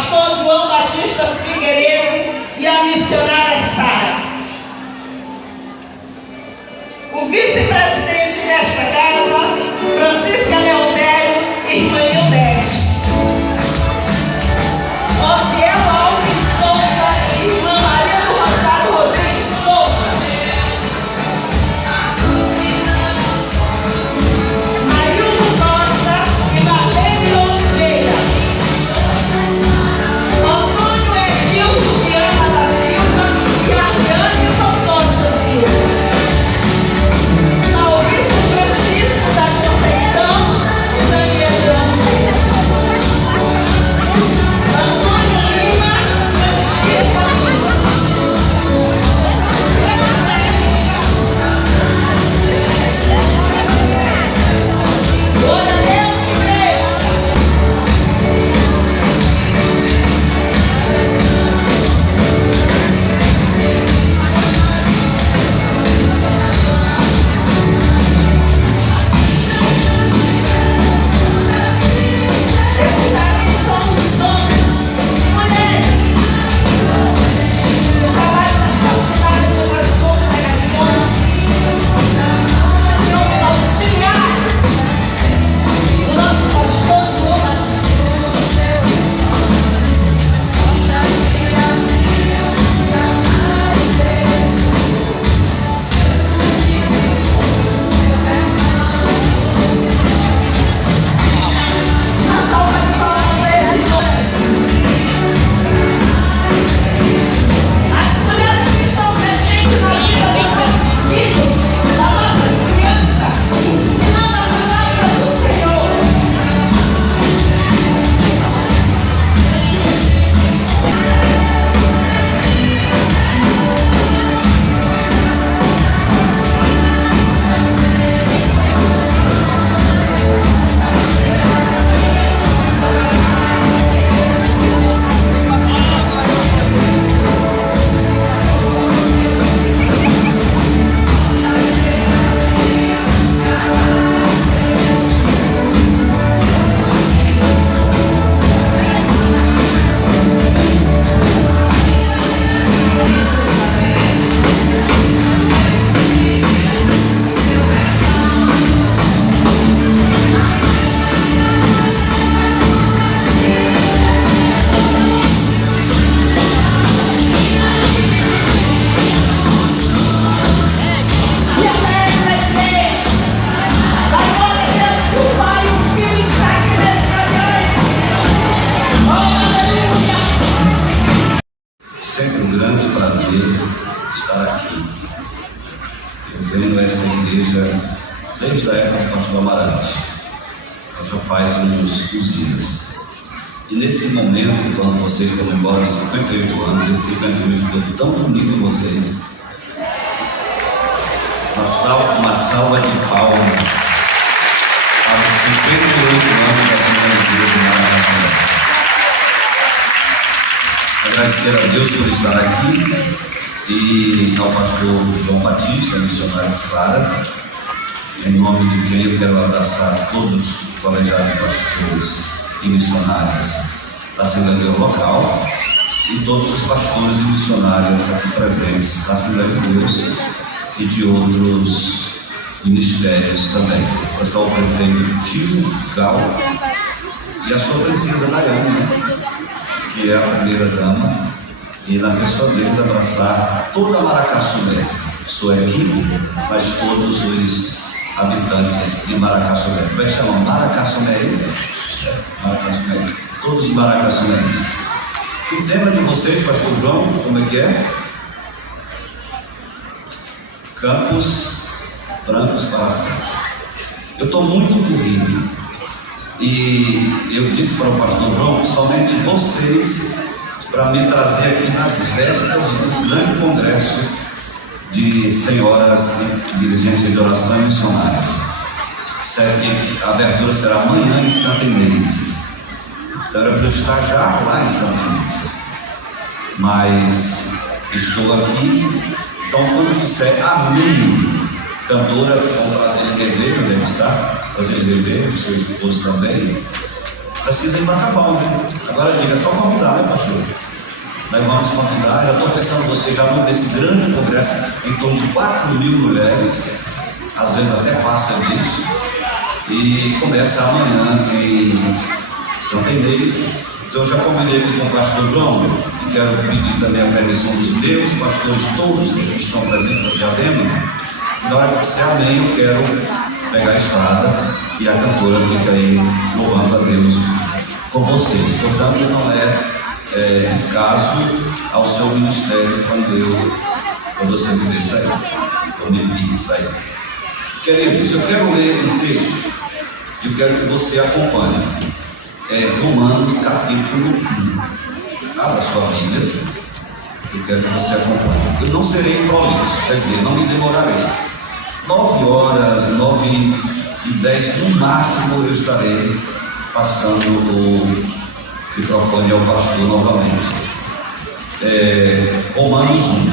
pastor João Batista Figueiredo e a missionária Sara. O vice-presidente desta casa, Francisca Leodério e irmã Eudete. Osiel Alves Souza e irmã Maria do Rosário Rodrigues Souza. Marildo Costa e Marlene Oliveira. Antônio Edilson Viana da Silva e Ariane Pantoja Silva. Maurício Francisco da Conceição e Daniel Oliveira. Antônio Lima, Francisca Lima. Glória a Deus, igreja. Esse daqui são os homens e mulheres que trabalham nessa cidade pelas congregações. São os auxiliares do nosso pastor João Batista. Uma salva de palmas para esses homens. As mulheres que estão presentes na vida dos nossos filhos, das nossas crianças, ensinando a palavra do Senhor. Se alegre na igreja. Dá glória a Deus que o Pai e o Filho estão aqui nesse lugar. Aleluia. Sempre um grande prazer estar aqui. Eu venho a essa igreja desde a época do pastor Amarante. Já faz uns dias. E nesse momento, quando vocês comemoram 58 anos, esse 58 ficou tão bonito em vocês. Uma salva de palmas para os 58 anos da Assembleia de Deus de Maracajá. Agradecer a Deus por estar aqui e ao pastor João Batista, missionário Sara, em nome de quem eu quero abraçar todos os colegiados de pastores e missionários da Assembleia Local e todos os pastores e missionários aqui presentes da Assembleia de Deus e de outros ministérios também. Pessoal, o prefeito Tio Gal e a sua princesa Daiane, que é a primeira dama, e na pessoa deles abraçar toda a Maracaçumé, sua equipe, mas todos os habitantes de Maracaçumé. Como é que chama? Maracaçumés? Maracaçumé. Todos os Maracaçumés. O tema de vocês, pastor João, como é que é? Campos brancos para sempre. Eu estou muito corrido e eu disse para o pastor João que somente vocês para me trazer aqui nas vésperas do grande congresso de senhoras dirigentes de oração e missionárias. A abertura será amanhã em Santa Inês. Então era para eu estar já lá em Santa Inês. Mas estou aqui. Então quando disser amém, cantora, é um prazer em rever, deve estar, prazer em rever, seu esposo também. precisa ir para acabar, né? Agora diga, é só convidar, né, pastor? Nós vamos convidar, já estou pensando você já nesse grande congresso, em torno de 4.000 mulheres, às vezes até passa disso, e começa amanhã em Santa Inês. Então eu já convidei com o pastor João, e quero pedir também a permissão dos meus pastores todos que estão presentes na Diadema. Na hora que disser amém, eu quero pegar a estrada e a cantora fica aí louvando a Deus com vocês. Portanto, não é descaso ao seu ministério quando você me vê sair, ou me vi sair. Queridos, eu quero ler um texto e eu quero que você acompanhe. Romanos capítulo 1. Abra sua Bíblia. Eu quero que você acompanhe. Eu não serei prolixo, quer dizer, não me demorarei. 9 horas, 9h10, no máximo eu estarei passando o microfone ao pastor novamente. Romanos 1.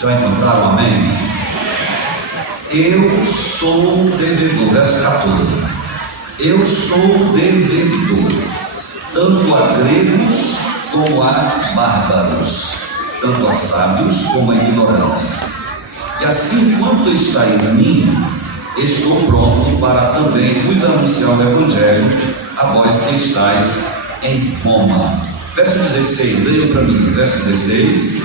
Já encontraram? Amém? Eu sou devedor, verso 14. Eu sou devedor, tanto a gregos como a bárbaros, tanto a sábios como a ignorantes. E assim quanto está em mim, estou pronto para também vos anunciar o Evangelho a vós que estáis em Roma. Verso 16, leia para mim, verso 16.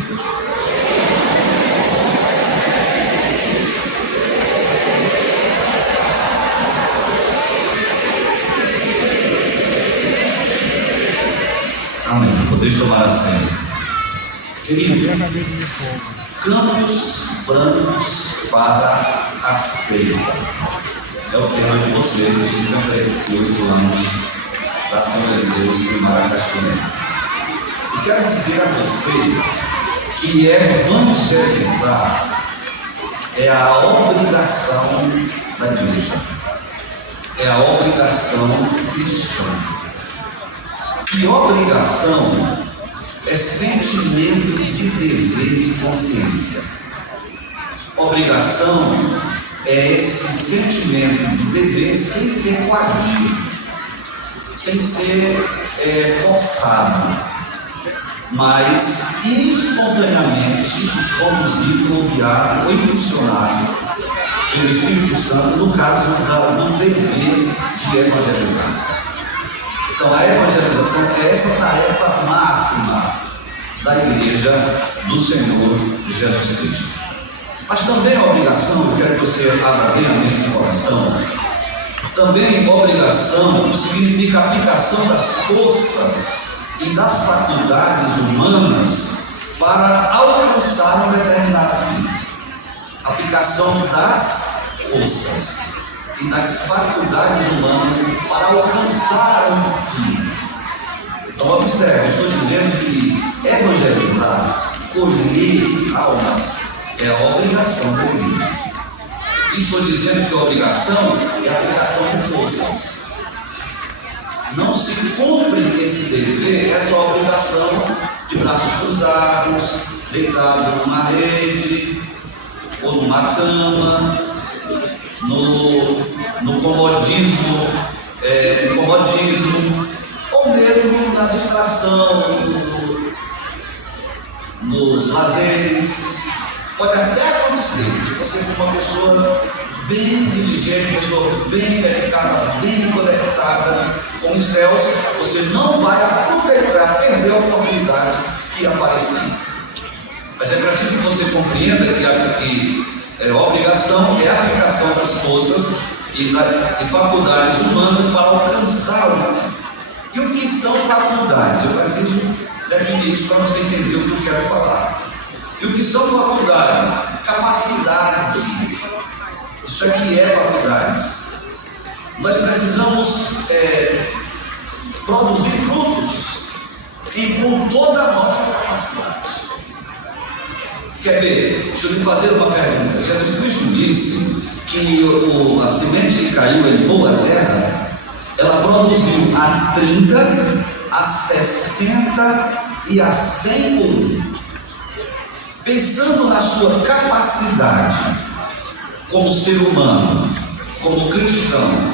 Amém. Podeis tomar assento. Querido, campos brancos para a ceifa. É o tema de vocês dos 58 anos da Assembleia de Deus em Maracaxuné. E quero dizer a você que evangelizar é a obrigação da igreja, é a obrigação cristã. E obrigação é sentimento de dever de consciência. Obrigação é esse sentimento do dever sem ser coagido, sem ser forçado, mas espontaneamente conduzido ou guiado ou impulsionado pelo Espírito Santo, no caso do dever de evangelizar. Então a evangelização é essa tarefa máxima da igreja do Senhor Jesus Cristo. Mas também a obrigação, eu quero que você abra bem a mente e o coração, também obrigação significa aplicação das forças e das faculdades humanas para alcançar um determinado fim. Aplicação das forças e das faculdades humanas para alcançar um fim. Então observe, eu estou dizendo que evangelizar, colher almas, é a obrigação da igreja. E estou dizendo que a obrigação é a aplicação de forças. Não se cumpre esse dever, essa obrigação de braços cruzados, deitado numa rede ou numa cama, no comodismo, ou mesmo na distração, nos lazeres. Pode até acontecer, se você for uma pessoa bem inteligente, uma pessoa bem dedicada, bem conectada com os céus, você não vai aproveitar, perder a oportunidade que aparecer. Mas é preciso que você compreenda que a obrigação é a aplicação das forças e faculdades humanas para alcançar o fim. E o que são faculdades? Eu preciso definir isso para você entender o que eu quero falar. E o que são faculdades? Capacidade. Isso aqui é faculdades. Nós precisamos produzir frutos e com toda a nossa capacidade. Quer ver? Deixa eu lhe fazer uma pergunta. Jesus Cristo disse que a semente que caiu em boa terra, ela produziu a 30, a 60 e a 100 por um. Pensando na sua capacidade como ser humano, como cristão,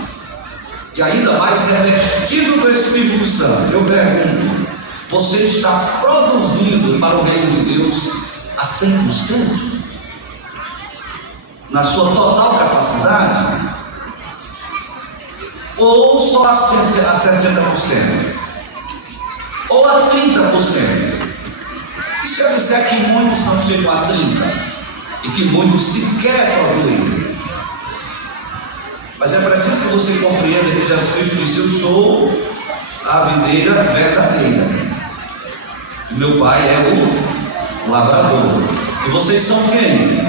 e ainda mais revestido do Espírito Santo, eu pergunto: você está produzindo para o reino de Deus a 100%? Na sua total capacidade? Ou só a 60%? Ou a 30%? E se eu disser que muitos não chegam a 30%? E que muitos sequer produzem? Mas é preciso que você compreenda que Jesus Cristo disse: eu sou a videira verdadeira, e meu pai é o lavrador. E vocês são quem?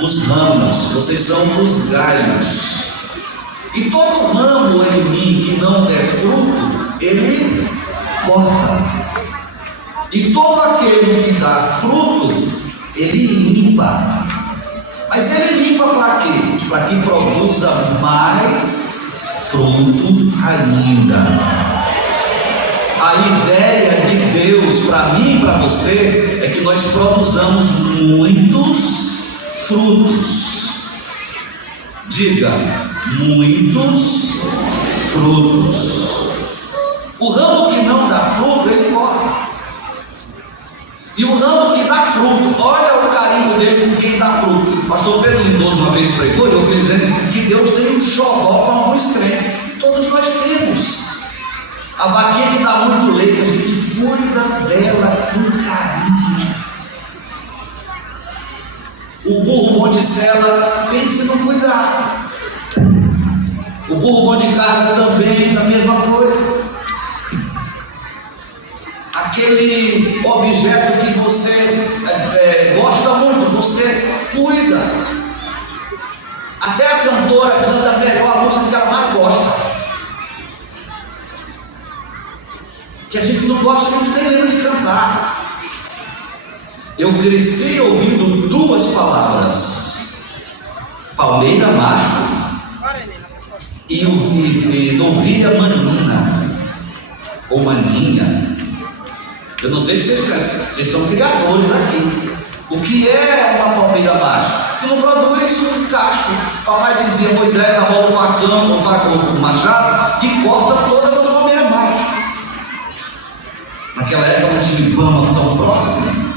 Os ramos. Vocês são os galhos. E todo ramo em mim que não der fruto, ele corta. E todo aquele que dá fruto, ele limpa. Mas ele limpa para quê? Para que produza mais fruto ainda. A ideia de Deus para mim e para você é que nós produzamos muitos frutos. Diga: muitos frutos. O ramo que não dá fruto, ele corta. E o ramo que dá fruto, olha o carinho dele com quem dá fruto. Pastor Pedro Lindoso uma vez pregou, e eu ouvi dizendo que Deus tem um xodó para alguns crentes. E todos nós temos. A vaquinha que dá muito leite, a gente cuida dela com carinho. O burro bom de sela, pense no cuidado. O burro bom de carga também, da mesma coisa. Aquele objeto que você gosta muito, você cuida. Até a cantora canta melhor a música que ela mais gosta. Que a gente não gosta, a gente nem lembra de cantar. Eu cresci ouvindo duas palavras: palmeira macho e novilha manina ou maninha. Eu não sei se vocês são criadores aqui. O que é uma palmeira macho? Que não produz um cacho. Papai dizia: Moisés, arrola o facão, o machado e corta todas as palmeiras machos. Naquela época não tinha Ibama tão próximo.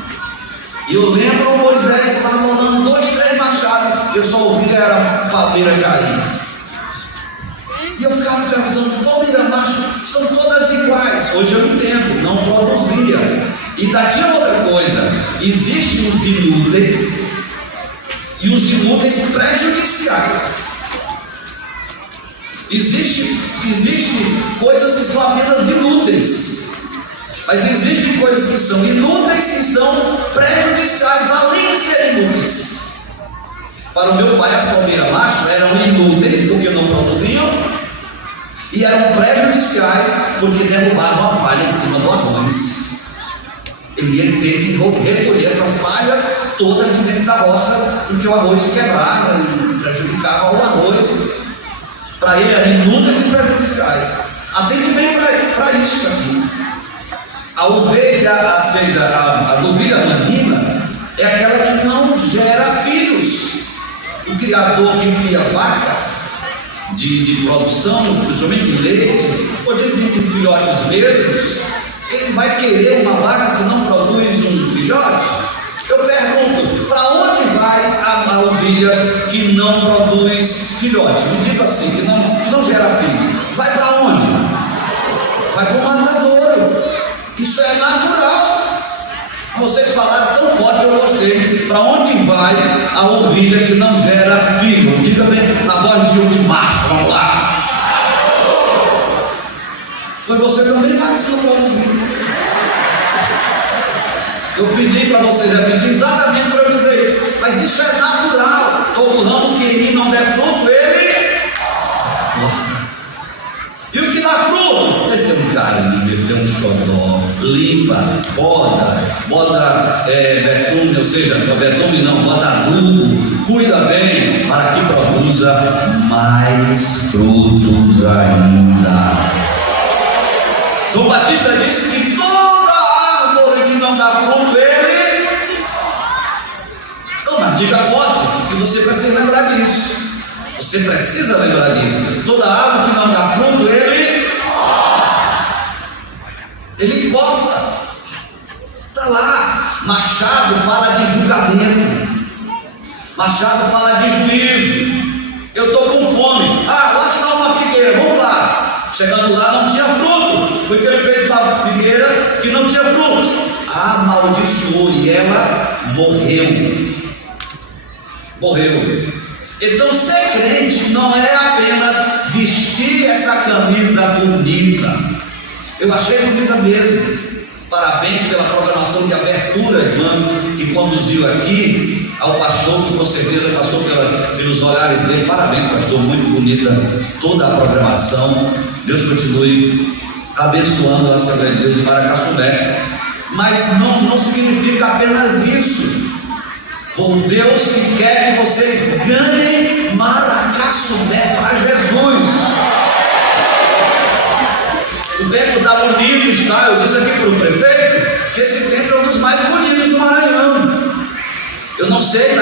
E eu lembro Moisés estava rolando 2, 3 machados. Eu só ouvia a palmeira cair. E eu ficava me perguntando: palmeira macho são todas iguais. Hoje eu entendo, não produzia. E tinha outra coisa: existem os inúteis e os inúteis prejudiciais. Existem coisas que são apenas inúteis, mas existem coisas que são inúteis e são prejudiciais, além de serem inúteis. Para o meu pai, as palmeiras macho eram inúteis porque não produziam, e eram prejudiciais porque derrubaram a palha em cima do arroz. Ele ia ter que recolher essas palhas todas de dentro da roça, porque o arroz quebrava e prejudicava o arroz. Para ele eram inúteis e prejudiciais. Atente bem para isso aqui. A ovelha, ou seja, a novilha manina, é aquela que não gera filhos. O criador que cria vacas de produção, principalmente de leite, ou de filhotes mesmos, ele vai querer uma vaca que não produz um filhote? Eu pergunto: para onde vai a ovelha que não produz filhote? Me diga assim, que não gera filhos. Vai para onde? Vai para o matadouro. Isso é natural. Vocês falaram tão forte, eu gostei. Para onde vai a ovelha que não gera filho? Diga bem na voz de um de macho, vamos lá. Pois você também vai se produzir. Eu pedi para vocês repetir exatamente para dizer isso. Mas isso é natural. Todo ramo que em mim não der fruto, ele corta. E o que dá fruto? Ele tem um carinho, ele tem um xodó, limpa, bota betume, ou seja, betume não, bota adubo, cuida bem, para que produza mais frutos ainda. João Batista disse que toda árvore que não dá fruto, ele... Então, mas diga forte, que você precisa lembrar disso. Você precisa lembrar disso. Toda árvore que não dá fruto, ele corta. Está lá. Machado fala de julgamento. Machado fala de juízo. Eu estou com fome. Vou achar uma figueira, vamos lá. Chegando lá não tinha fruto. Foi que ele fez uma figueira que não tinha frutos. Amaldiçoou e ela morreu. Então ser crente não é apenas vestir essa camisa bonita. Eu achei bonita mesmo. Parabéns pela programação de abertura, irmã, que conduziu aqui, ao pastor, que com certeza passou pelos olhares dele. Parabéns, pastor, muito bonita toda a programação. Deus continue abençoando a Assembleia de Deus em Maracaçubé. Mas não significa apenas isso. Foi Deus que quer que vocês ganhem Maracaçubé para Jesus. O templo está bonito, está. Eu disse aqui para o prefeito que esse templo é um dos mais bonitos do Maranhão. Eu não sei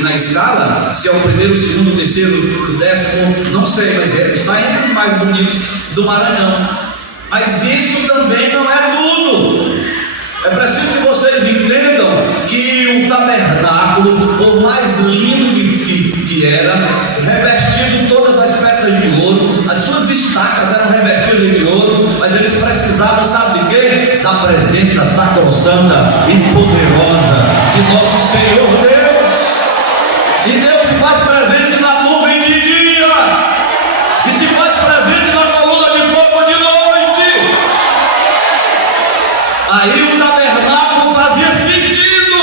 na escala se é o primeiro, o segundo, o terceiro, o décimo, não sei, mas está entre os mais bonitos do Maranhão. Mas isso também não é tudo. É preciso que vocês entendam que o tabernáculo, por mais lindo que era, revestido todas as peças de ouro, as suas estacas eram revestidas de ouro, mas eles precisavam, sabe de quê? Da presença sacrossanta e poderosa de nosso Senhor Deus. E Deus se faz presente na nuvem de dia, e se faz presente na coluna de fogo de noite. Aí o tabernáculo fazia sentido.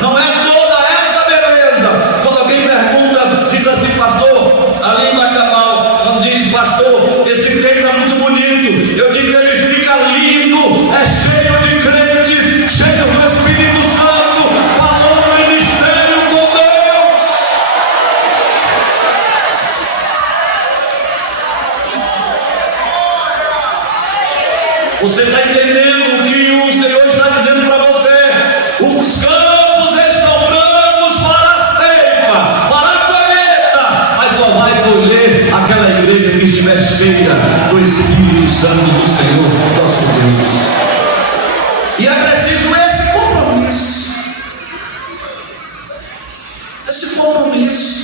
Não é toda essa beleza. Quando alguém pergunta, diz assim, pastor, ali em Bacabal, quando diz, pastor, esse templo é muito bonito, eu digo que ele fica lindo, é cheio de crentes, cheio do Espírito Santo, falando em mistério com Deus. Você está entendendo o que o Senhor está dizendo para você? Os campos estão brancos para a ceifa, para a colheita, mas só vai colher aquela igreja que estiver cheia do Espírito Santo do Senhor, nosso Deus. E é preciso esse compromisso. Esse compromisso.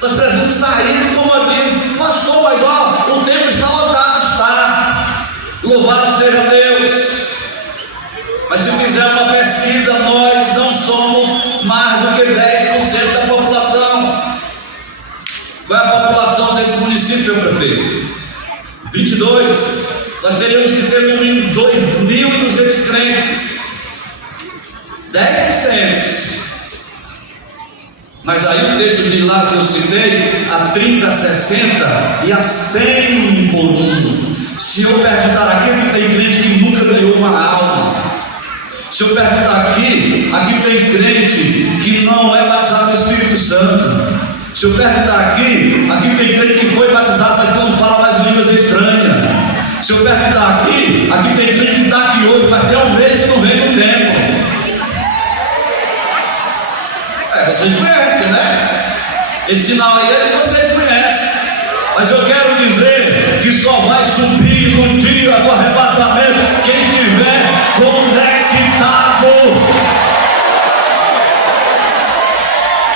Nós precisamos sair, como eu digo, pastor, mas o templo está lotado, está. Louvado seja Deus. Mas se fizer uma pesquisa, nós não somos mais do que 10% da população. Qual é a população desse município, meu prefeito? 22. Nós teríamos que ter no mínimo 2.200 crentes. 10%. Mas aí o texto de lá que eu citei, a 30, 60 e a 100 por um. Se eu perguntar aqui que tem crente que nunca ganhou uma alma. Se eu perguntar aqui tem crente que não é batizado no Espírito Santo. Se eu perguntar aqui tem crente que foi batizado, mas que não fala mais línguas estranhas. Se eu perguntar aqui tem crente que está aqui hoje, mas tem um mês que não vem no templo. Vocês conhecem, né? Esse sinal aí é que vocês conhecem. Mas eu quero dizer que só vai subir no dia do arrebatamento quem estiver conectado.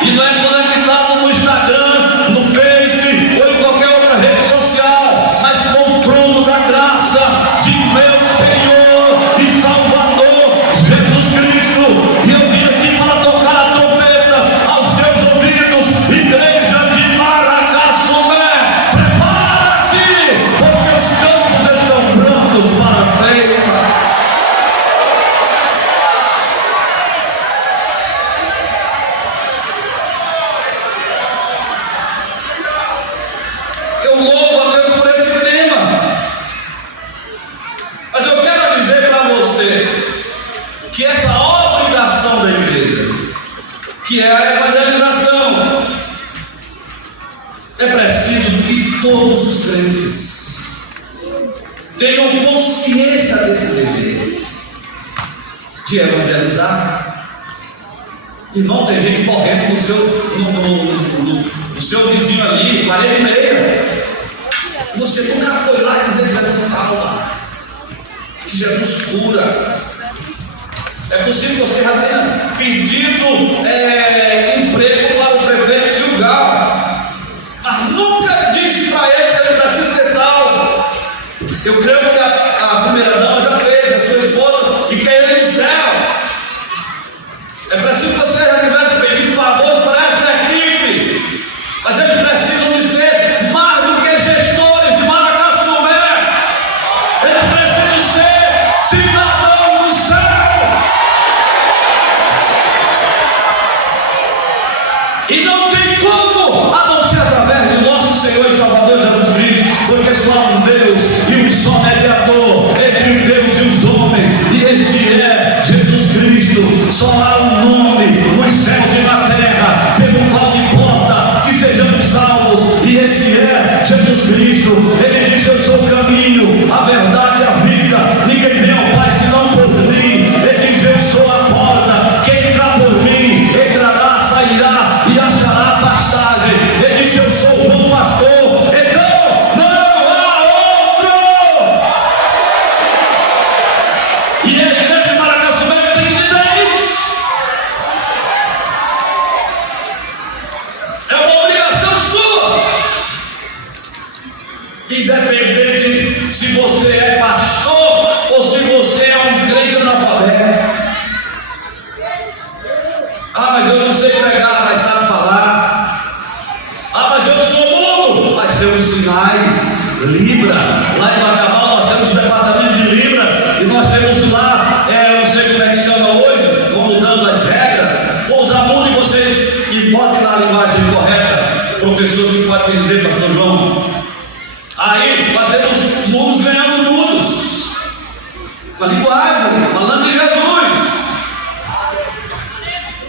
E não é conectado no Instagram, no Face ou em qualquer outra rede social, mas com o trono da graça de meu Senhor e Salvador Jesus Cristo. E eu vim aqui para tocar a trombeta aos teus ouvidos, igreja de Maracaçubé. Prepara-te, porque os campos estão brancos para a ceifa. Eu louvo a Deus por esse tema. Mas eu quero dizer para você que essa obrigação da igreja, que é a evangelização, é preciso que todos os crentes tenham consciência desse dever de evangelizar. Irmão, tem gente morrendo no seu vizinho ali, parede e meia. Você nunca foi lá dizer que Jesus salva, que Jesus cura. É possível que você já tenha pedido emprego para o prefeito Gilgal, mas nunca disse para ele que ele precisa ser salvo. Eu creio que a primeira dama já fez, a sua esposa, e quer ele no céu. É preciso que você já tivesse pedido favor para essa equipe, mas eles precisam de ser mais do que gestores de Maracaçumé. Eles precisam ser cidadãos do céu. E não tem como, a não ser através do nosso Senhor e Salvador Jesus Cristo, porque só há um Deus e um só mediador entre o Deus e os homens, e este é Jesus Cristo. Só há um nome nos céus e na terra, pelo qual importa que sejamos salvos, e esse é Jesus Cristo. Ele disse: eu sou o caminho, a verdade e a vida, ninguém vem ao Pai senão por mim. Ele diz: eu sou a porta, quem entrar por mim entrará, sairá e achará pastagem. Ele disse: eu sou o bom pastor, então não há outro. E a igreja de Maracaçumé tem que dizer isso. É uma obrigação sua, independente se você é pastor ou se você é um crente analfabeto. Ah, mas eu não sei pregar, mas sabe falar. Ah, mas eu sou mudo, mas temos sinais. Libra, lá em Bacabal nós temos o departamento de Libra, e nós temos lá, eu não sei como é que chama hoje, vão mudando as regras. Vou usar mudo e vocês, e botem na linguagem correta, professor que pode me dizer, pastor João. Aí nós temos mudos ganhando mudos, com a linguagem, falando de Jesus.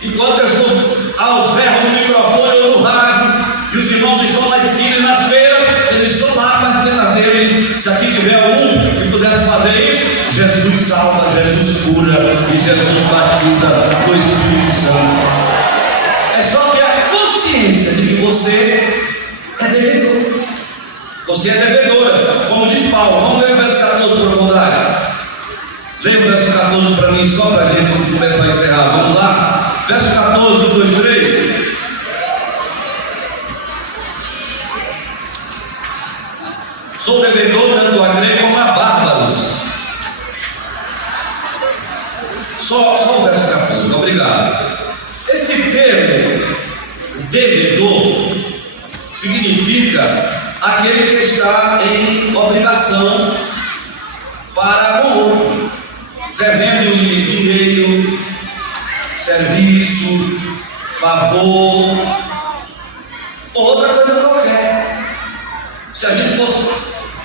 Enquanto eu estou aos berros no microfone ou no rádio, e os irmãos estão na esquina e nas feiras, eles estão lá com a cena dele. Se aqui tiver algum que pudesse fazer isso, Jesus salva, Jesus cura e Jesus batiza no Espírito Santo. É só ter a consciência de que você é devedor. Você é devedora, como diz Paulo. Vamos ler o verso 14 para o Draga. Leia o verso 14 para mim, só para a gente começar a encerrar. Vamos lá? Verso 14, 1, 2, 3. Sou devedor tanto a grego como a bárbaros. Só o verso 14, obrigado. Esse termo, devedor, significa aquele que está em obrigação para com o outro, devendo-lhe dinheiro, serviço, favor, ou outra coisa qualquer. Se a gente fosse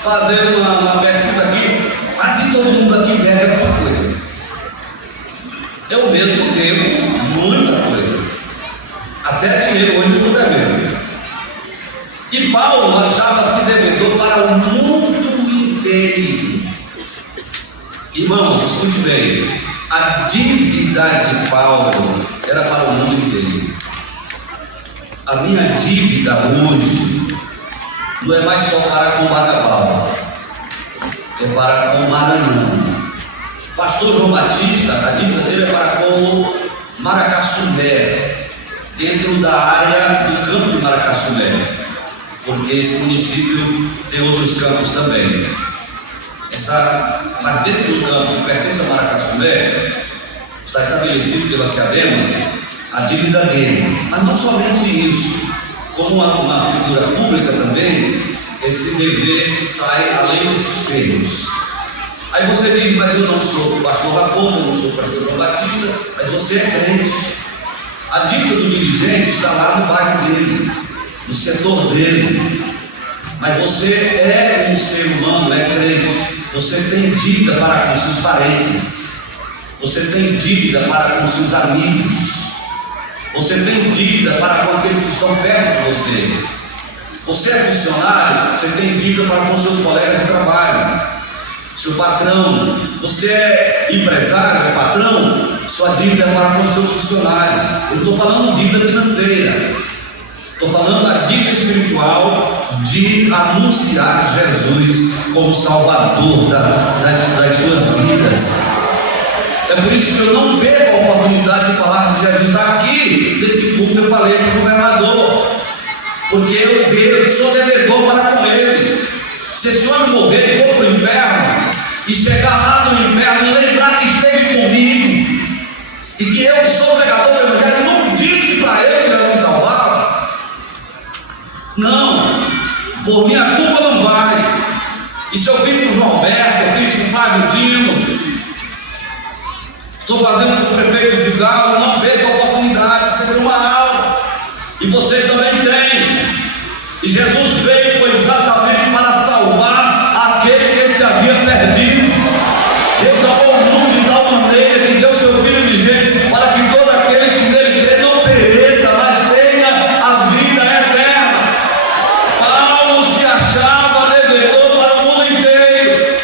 fazer uma pesquisa aqui, quase todo mundo aqui deve alguma coisa. Eu mesmo devo muita coisa, até dinheiro hoje eu estou devendo. E Paulo achava-se devedor para o mundo inteiro. Irmãos, escute bem, a dívida de Paulo era para o mundo inteiro. A minha dívida hoje não é mais só para com Bacabal, é para com Maranhão. Pastor João Batista, a dívida dele é para com Maracaçumé, dentro da área do campo de Maracaçumé, porque esse município tem outros campos também. Mas dentro do campo que pertence ao Maracaçumé, está estabelecido pela SEADEMA a dívida dele. Mas não somente isso, como uma figura pública também, esse dever sai além desses termos. Aí você diz: mas eu não sou pastor Raposo, eu não sou pastor João Batista, mas você é crente. A dívida do dirigente está lá no bairro dele, no setor dele. Mas você é um ser humano, é crente. Você tem dívida para com seus parentes, você tem dívida para com seus amigos, você tem dívida para com aqueles que estão perto de você. Você é funcionário, você tem dívida para com seus colegas de trabalho. Seu patrão, você é empresário, é patrão, sua dívida é para com os seus funcionários. Eu não estou falando de dívida financeira, estou falando da dívida espiritual de anunciar Jesus como Salvador das suas vidas. É por isso que eu não perco a oportunidade de falar de Jesus aqui. Nesse culto eu falei para o governador, porque eu sou devedor para com ele. Se esse homem morrer e for para o inferno, e chegar lá no inferno e lembrar que esteve comigo, e que eu que sou pregador do evangelho não disse para ele que eu me salvava, não, por minha culpa não vai. Isso eu fiz com o João Alberto, eu fiz com o Flávio Dino, estou fazendo com o prefeito de Galo. Não perca a oportunidade. Você tem uma aula, e vocês também têm. E Jesus veio foi exatamente para salvar aquele que se havia perdido. Deus amou o mundo de tal maneira que deu seu Filho unigênito, para que todo aquele que nele crê não pereça, mas tenha a vida eterna. Paulo se achava devedor para o mundo inteiro,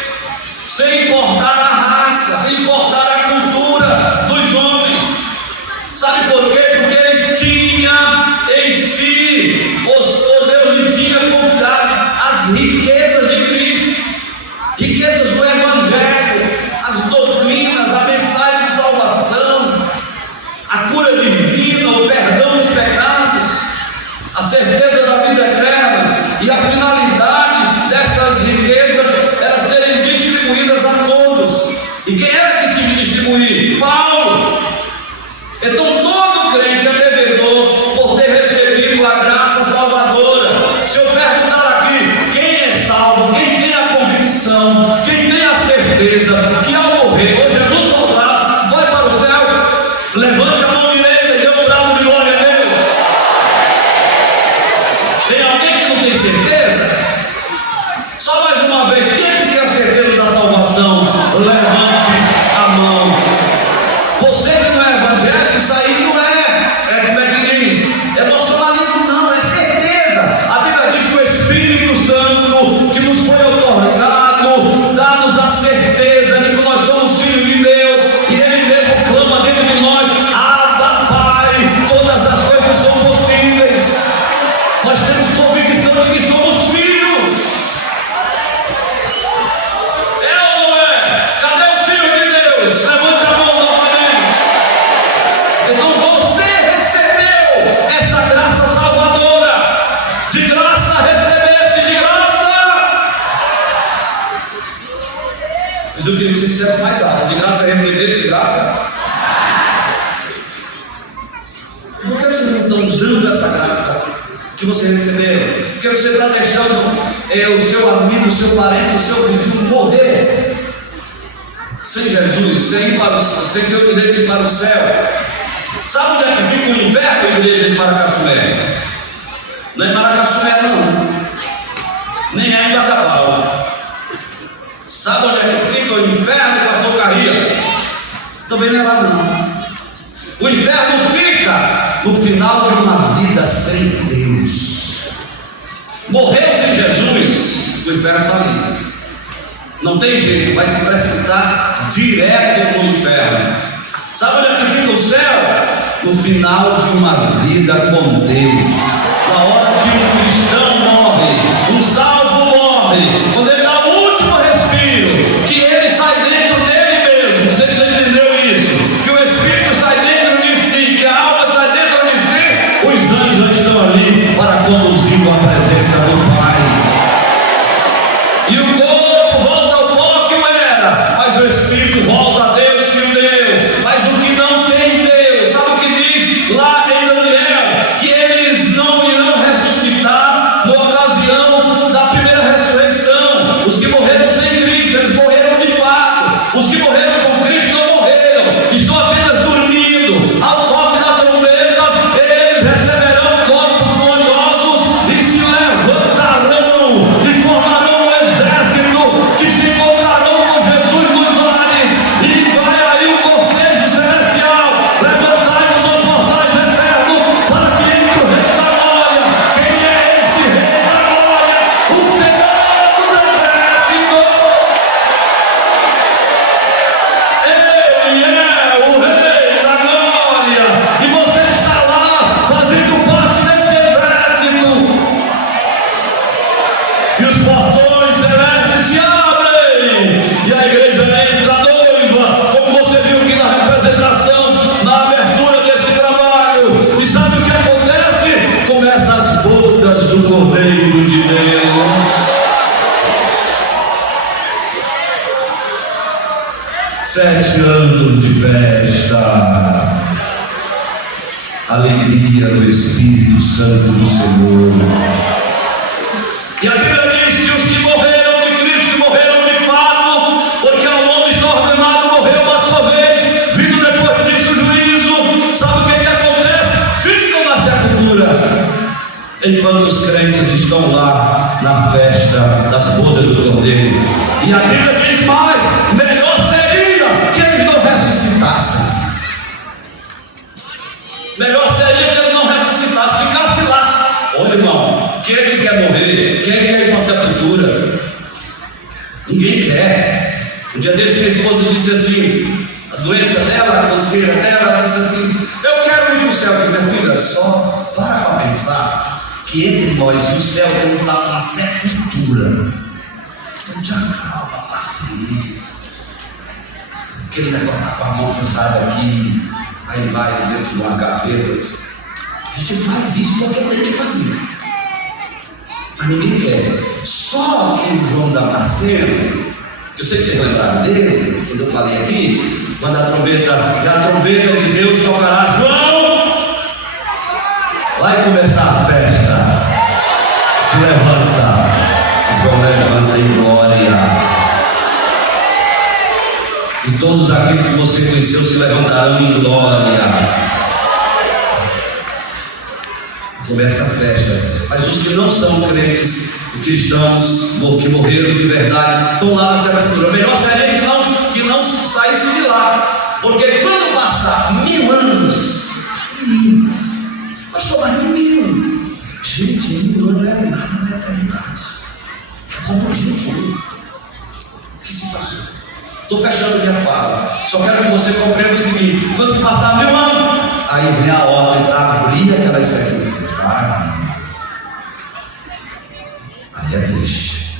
sem importar a raça, sem importar a cultura dos homens. Sabe por quê? Porque ele tinha em si, Deus lhe tinha confiado as riquezas de Cristo, riquezas do Evangelho, as doutrinas, a mensagem de salvação, a cura divina, o perdão dos pecados, a certeza da vida eterna. E a finalidade dessas riquezas era serem distribuídas a todos. E quem era que tinha que distribuir? Paulo. Então todo crente é devedor por ter recebido a graça salvadora. Se eu perguntar aqui, quem é salvo, quem tem a convicção, quem tem a certeza que ao morrer, ou Jesus voltar, vai para o céu, levante a mão direita e dê um brado de glória a Deus. Tem alguém que não tem certeza? Só mais uma vez, quem é que tem a certeza da salvação? Levante a mão. Você que não é evangélico, isso aí não é como é que diz? Emocionalismo não, é certeza. A Bíblia diz que o Espírito Santo que nos foi otorgado dá-nos a certeza de que nós somos filhos de Deus, e Ele mesmo clama dentro de nós: Abba, Pai, todas as coisas são possíveis. Nós temos convicção de que somos filhos. É ou não é? Cadê os filhos de Deus? Levante a mão novamente. Então você recebeu essa graça salvadora. De graça recebeste, de graça. Mas eu queria que você dissesse mais alto: de graça recebeste, de graça. Por que vocês não estão dando essa graça que você recebeu? Porque você está deixando o seu amigo, o seu parente, o seu vizinho morrer sem Jesus, sem ter o direito de ir para o céu. Sabe onde é que fica o inferno, a igreja de Maracaçumé? Não é em Maracaçumé não, nem é em Bacabal. Sabe onde é que fica o inferno, pastor Carrias? Também não é lá não. O inferno fica no final de uma vida sem Deus. Morreu sem Jesus, o inferno está ali. Não tem jeito, vai se precipitar direto no inferno. Sabe onde é que fica o céu? No final de uma vida com Deus. Na hora que um cristão morre, um salvo morre, quando ele dá o último respiro, que ele sai dentro dele mesmo. Não sei se você entendeu isso. Que o Espírito sai dentro de si, que a alma sai dentro de si. Os anjos já estão ali para conduzi-lo à presença do Pai. E o corpo volta ao pó que o era, mas o Espírito volta a Deus que o deu. Mas o que não tem Deus, sabe o que diz lá em Daniel? Que eles não irão ressuscitar 7 anos de festa, alegria no Espírito Santo do Senhor. E a Bíblia diz que os que morreram de Cristo morreram de fato, porque ao homem está ordenado morrer uma só vez, vindo depois disso o juízo. Sabe o que acontece? Ficam na sepultura, enquanto os crentes estão lá na festa das bodas do Cordeiro. E a Bíblia diz mais: melhor seria que eles não ressuscitassem. Melhor seria que ele não ressuscitasse, ficasse lá. Ô irmão, quem é que quer morrer? Quem é que quer ir para a sepultura? Ninguém quer. Um dia desse minha esposa disse assim, a doença dela, a canseira dela, ela disse assim: eu quero ir para o céu. Eu disse: minha filha, só para pensar que entre nós e o céu tem que estar uma sepultura. Então te acalma, paciência. Aquele negócio está com a mão cruzada aqui, aí vai dentro de uma gaveta. A gente faz isso porque tem que fazer, mas ninguém quer. Só que o João Damasceno, eu sei que vocês lembraram dele, quando eu falei aqui, quando a trombeta de Deus tocará, João, vai começar a festa. Se levanta, João levanta em glória. E todos aqueles que você conheceu se levantarão em glória. Começa a festa. Mas os que não são crentes, cristãos, que morreram de verdade, estão lá na sepultura. Melhor seria que não saísse de lá, porque quando passar 1000 anos, pastor, mas 1000, gente, 1000 anos não é nada na eternidade. É como um dia de hoje. O que se passou? Estou fechando minha fala. Só quero que você compreenda o seguinte: quando se passar 1000 anos, aí vem a ordem para abrir aquelas sepulturas. Aí é triste.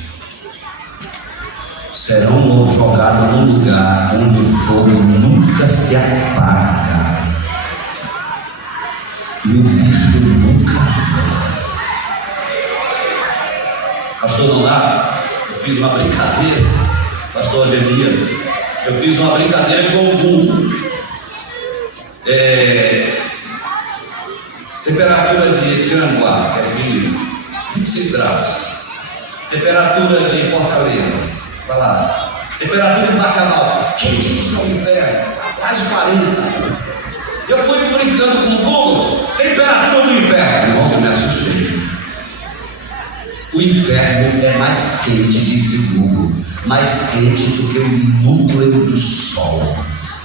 Serão jogados num lugar onde o fogo nunca se apaga e o bicho nunca morre. Pastor Donato, eu fiz uma brincadeira. Pastor Jeremias, eu fiz uma brincadeira com o burro. Temperatura de Tiranguá, que é frio, 25 graus. Temperatura de Fortaleza, vai lá. Temperatura de Bacabal, quente do seu inverno, quase 40. Eu fui brincando com o Google, temperatura do inverno. Irmãos, eu me assustei. O inverno é mais quente, disse Google, mais quente do que o núcleo do Sol,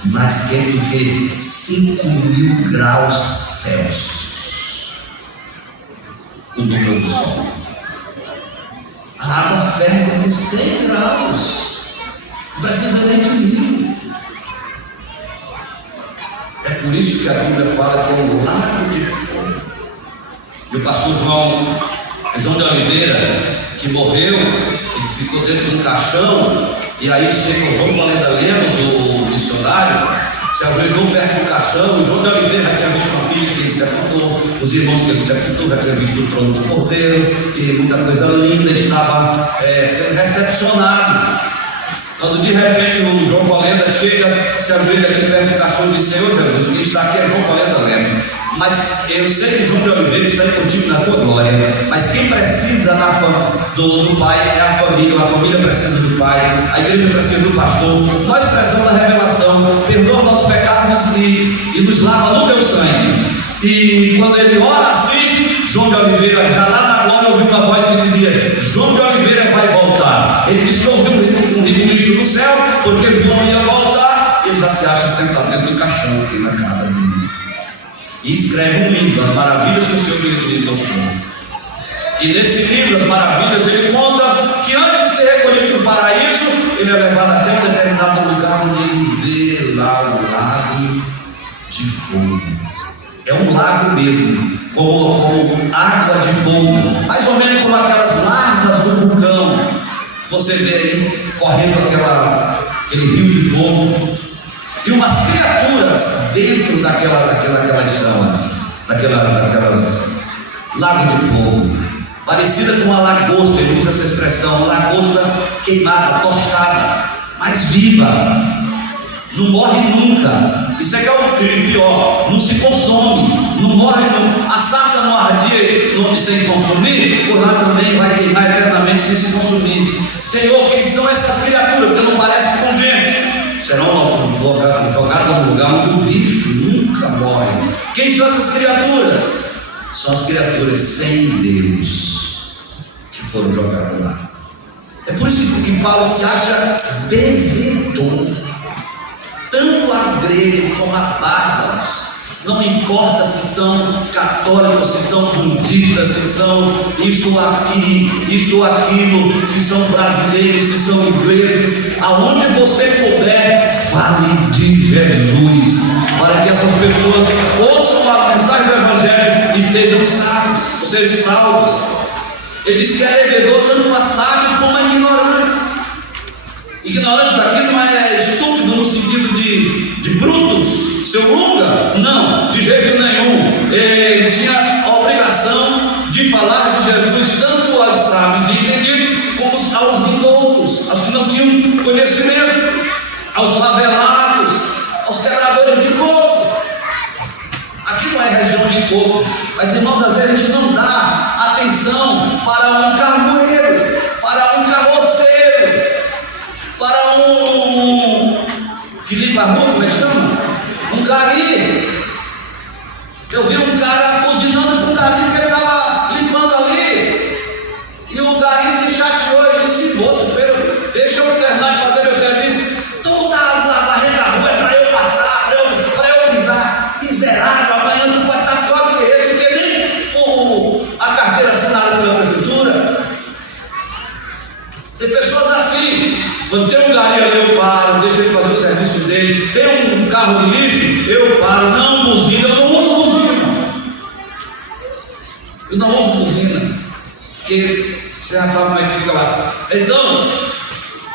mais quente do que 5.000 graus Celsius. O núcleo do Sol. A água ferve com 100 graus. Não precisa nem de 1000. É por isso que a Bíblia fala que é um lago de fogo. E o pastor João de Oliveira, que morreu e ficou dentro de um caixão, e aí chegou João Colenda Lemos, o missionário, se ajoelhou perto do caixão. O João de Oliveira já tinha visto uma filha que ele sepultou, os irmãos que ele sepultou, já tinha visto o trono do Cordeiro, e muita coisa linda, estava sendo recepcionado. Quando de repente o João Colenda chega, se ajoelha aqui perto do caixão e diz: Senhor Jesus, quem está aqui é João Colenda Lemos. Mas eu sei que João de Oliveira está contigo na tua glória. Mas quem precisa do Pai é a família precisa do Pai, a igreja precisa do pastor. Nós precisamos da revelação. Perdoa nossos pecados e nos lava no teu sangue. E quando ele ora assim, João de Oliveira, já lá na glória, ouviu uma voz que dizia: João de Oliveira vai voltar. Ele disse que ouviu um isso no céu, porque João ia voltar. E ele já se acha sentado dentro do caixão aqui na casa dele. E escreve um livro, As Maravilhas que o Senhor lhe mostrou. E nesse livro, As Maravilhas, ele conta que antes de ser recolhido para o paraíso, ele é levado até um determinado lugar onde ele vê lá o lago de fogo. É um lago mesmo, como água de fogo, mais ou menos como aquelas larvas do vulcão. Você vê aí correndo aquele rio de fogo. E umas criaturas dentro daquelas chamas, daquelas lagos de fogo, parecida com uma lagosta. Ele usa essa expressão, uma lagosta queimada, tostada, mas viva. não morre nunca. Isso é que é o pior, não se consome, não morre, não. A sarça não ardia sem consumir, por lá também vai queimar eternamente sem se consumir. Senhor, quem são essas criaturas? Porque não parecem com gente. Serão jogadas num lugar onde o bicho nunca morre. Quem são essas criaturas? São as criaturas sem Deus que foram jogadas lá. É por isso que Paulo se acha devedor, tanto a gregos como a bárbaros. Não importa se são católicos, se são budistas, se são isso aqui, isto aquilo, se são brasileiros, se são ingleses, aonde você puder, fale de Jesus, para que essas pessoas ouçam a mensagem do Evangelho e sejam salvos. Ele diz que é devedor tanto a sábios como a ignorantes. Ignorantes aqui não é estúpido no sentido de brutos, seu lunga, não, de jeito nenhum. Ele tinha a obrigação de falar de Jesus tanto aos sábios e entendidos como aos indoutos, aos que não tinham conhecimento, aos favelados, aos quebradores de coco. Aqui não é região de coco, mas irmãos, às vezes a gente não dá atenção para um carvoeiro, para um carroceiro, para um que limpa a rua, como é que chama? Um gari. Eu vi um cara cozinhando com um gari porque ele estava limpando ali, e o gari se chateou e disse: moço, deixa eu terminar de fazer meu serviço. Toda a barreira da rua é para eu passar, para eu pisar. Miserável, amanhã tu pode estar pior que ele, porque nem a carteira assinada pela prefeitura. Tem pessoas assim. Quando tem um gari ali, eu paro, deixo ele fazer o serviço dele. Tem um carro de lixo, eu paro, não buzina, eu não uso buzina. Eu não uso buzina, porque você já sabe como é que fica lá. Então,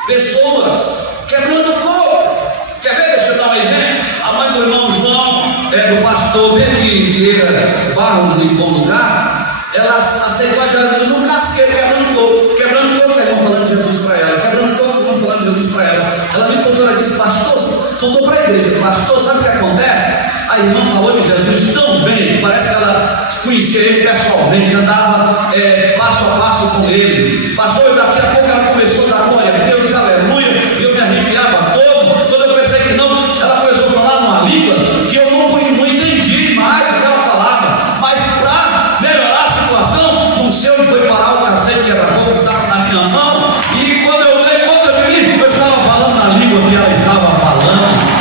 pessoas quebrando coco. Quer ver? Deixa eu dar um exemplo. A mãe do irmão João, do pastor Benny Vieira Barros, de Bom Lugar, ela aceitou a Jesus no casqueiro, quebrando coco. Quebrando coco, eles vão falando de Jesus para ela. Quebrando coco, vão falando de Jesus para ela. Ela me contou, ela disse: pastor, voltou para a igreja. Pastor, sabe o que acontece? A irmã falou de Jesus tão bem, parece que ela conhecia ele pessoalmente, andava passo a passo com ele. Pastor, e daqui a pouco ela começou a dar glória a Deus, aleluia, e eu me arrepiava todo. Quando eu pensei que não, ela começou a falar numa língua que eu não entendi mais o que ela falava. Mas para melhorar a situação, não sei onde foi parar o cacete quebra-coco que estava na minha mão, e quando eu dei conta de mim, eu estava falando na língua que ela estava falando.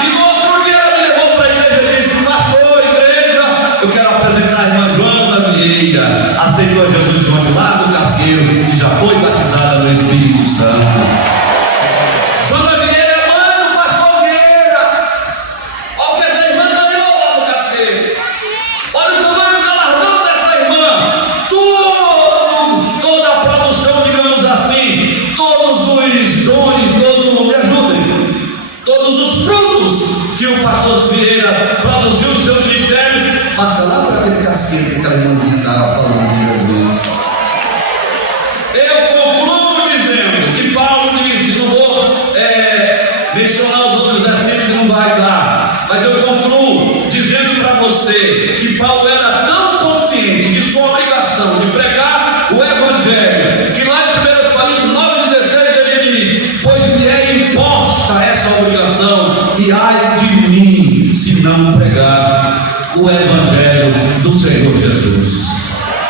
E no outro dia ela me levou para a igreja e disse: pastor, igreja, eu quero apresentar a irmã Joana Vieira. Aceitou Jesus lá do casqueiro e já foi batizada no Espírito Santo. Joana Vieira é mãe do pastor Vieira. Olha o que essa irmã ganhou lá no casqueiro. Olha o tamanho do galardão dessa irmã. Toda a produção, digamos assim, todos os dons, me ajudem, todos os frutos que o pastor Vieira produziu no seu ministério, passa lá para aquele casqueiro que aquela irmãzinha estava falando de Jesus. Eu concluo dizendo que Paulo disse, não vou mencionar os outros versículos que não vai dar, mas eu concluo dizendo para você que Paulo era tão consciente de sua obrigação de pregar o Evangelho, que lá em 1 Coríntios 9,16 ele diz: pois me é imposta essa obrigação, e ai de mim se não pregar o Evangelho do Senhor Jesus.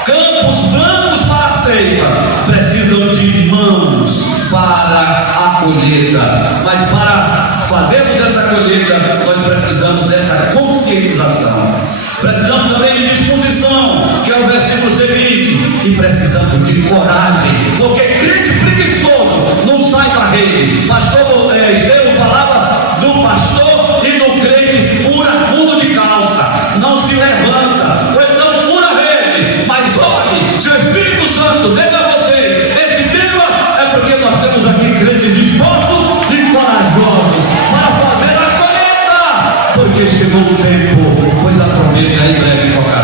Campos brancos para ceifas precisam de mãos para a colheita, mas para fazermos essa colheita nós precisamos dessa conscientização, precisamos também de disposição, que é o versículo seguinte, e precisamos de coragem, porque crente preguiçoso não sai da rede. Pastor Estevão falava do pastor e do crente fura fundo de calça, não se levanta, ou então fura a rede. Mas olhe, se o Espírito Santo deu a vocês esse tema, é porque nós temos aqui crentes dispostos e corajosos para fazer a colheita, porque chegou o tempo, pois a promessa em breve tocará.